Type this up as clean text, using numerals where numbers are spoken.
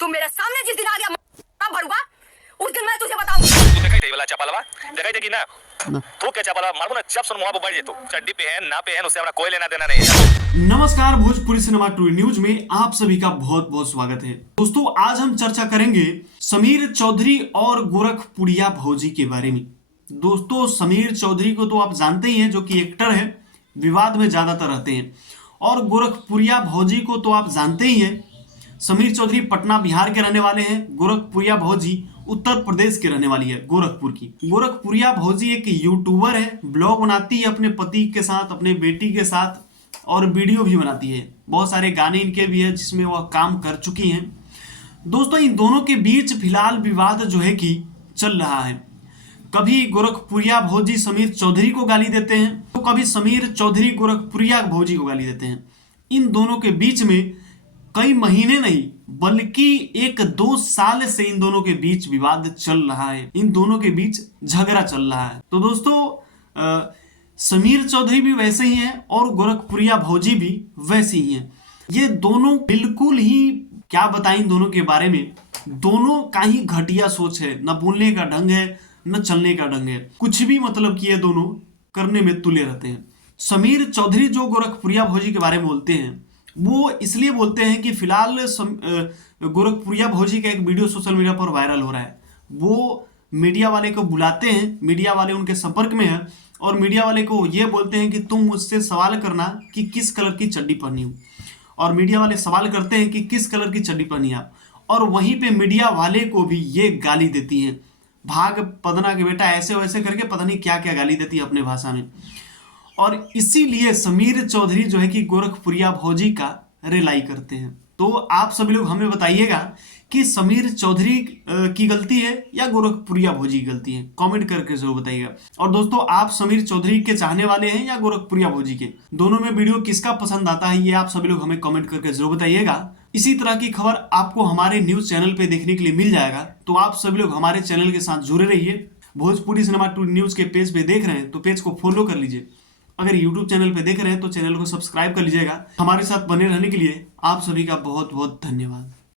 तुम मेरे सामने जिस दिन आ गया भरुआ, उस दिन मैं तुझे बताऊंगी। तू देखाई दे वाला चपलवा, देखाई देगी ना तो क्या चपलवा मारू ना, जब सुन मुंह बढ़ जे तू चड्डी पहन ना पहन उससे हमारा कोई लेना देना नहीं है। नमस्कार, भोजपुरी सिनेमा टू न्यूज में आप सभी का बहुत बहुत स्वागत है। दोस्तों, आज हम चर्चा करेंगे समीर चौधरी और गोरखपुरिया भौजी के बारे में। दोस्तों, समीर चौधरी को तो आप जानते ही हैं, जो कि एक्टर है, विवाद में ज्यादातर रहते हैं। और गोरखपुरिया भौजी को तो आप जानते ही हैं। समीर चौधरी पटना बिहार के रहने वाले हैं। गोरखपुरिया भौजी उत्तर प्रदेश की रहने वाली है, गोरखपुर की। गोरखपुरिया भौजी एक यूट्यूबर है, ब्लॉग बनाती है अपने पति के साथ, अपने बेटी के साथ, और वीडियो भी बनाती है। बहुत सारे गाने इनके भी है जिसमें वह काम कर चुकी हैं। दोस्तों, इन दोनों के बीच फिलहाल विवाद जो है कि चल रहा है। कभी गोरखपुरिया भौजी समीर चौधरी को गाली देते हैं, तो कभी समीर चौधरी गोरखपुरिया भौजी को गाली देते हैं। इन दोनों के बीच में कई महीने नहीं बल्कि 1-2 साल से इन दोनों के बीच विवाद चल रहा है। इन दोनों के बीच झगड़ा चल रहा है। तो दोस्तों, समीर चौधरी भी वैसे ही हैं और गोरखपुरिया भौजी भी वैसे ही हैं। ये दोनों बिल्कुल ही, क्या बताएं इन दोनों के बारे में, दोनों का ही घटिया सोच है। न बोलने का ढंग है, न चलने का ढंग है। कुछ भी मतलब कि ये दोनों करने में तुले रहते हैं। समीर चौधरी जो गोरखपुरिया भौजी के बारे में बोलते हैं, वो इसलिए बोलते हैं कि फिलहाल गोरखपुरिया भौजी का एक वीडियो सोशल मीडिया पर वायरल हो रहा है। वो मीडिया वाले को बुलाते हैं, मीडिया वाले उनके संपर्क में हैं और मीडिया वाले को ये बोलते हैं कि तुम मुझसे सवाल करना कि किस कलर की चड्डी पहनी हो। और मीडिया वाले सवाल करते हैं कि किस कलर की चड्डी पहनी आप, और वहीं पे मीडिया वाले को भी ये गाली देती हैं, भाग पदना के बेटा, ऐसे वैसे करके पता नहीं क्या क्या गाली देती है अपने भाषा में। और इसीलिए समीर चौधरी जो है कि गोरखपुरिया भौजी का रिलाई करते हैं। तो आप सभी लोग हमें बताइएगा कि समीर चौधरी की गलती है या गोरखपुरिया भौजी की गलती है, कमेंट करके जरूर बताइएगा। और दोस्तों, आप समीर चौधरी के चाहने वाले हैं या गोरखपुरिया भौजी के? दोनों में वीडियो किसका पसंद आता है, ये आप सभी लोग हमें कमेंट करके जरूर बताइएगा। इसी तरह की खबर आपको हमारे न्यूज चैनल पे देखने के लिए मिल जाएगा। तो आप सभी लोग हमारे चैनल के साथ जुड़े रहिए। भोजपुरी सिनेमा टू न्यूज के पेज पे देख रहे हैं तो पेज को फॉलो कर लीजिए। अगर YouTube चैनल पे देख रहे हैं तो चैनल को सब्सक्राइब कर लीजिएगा। हमारे साथ बने रहने के लिए आप सभी का बहुत बहुत धन्यवाद।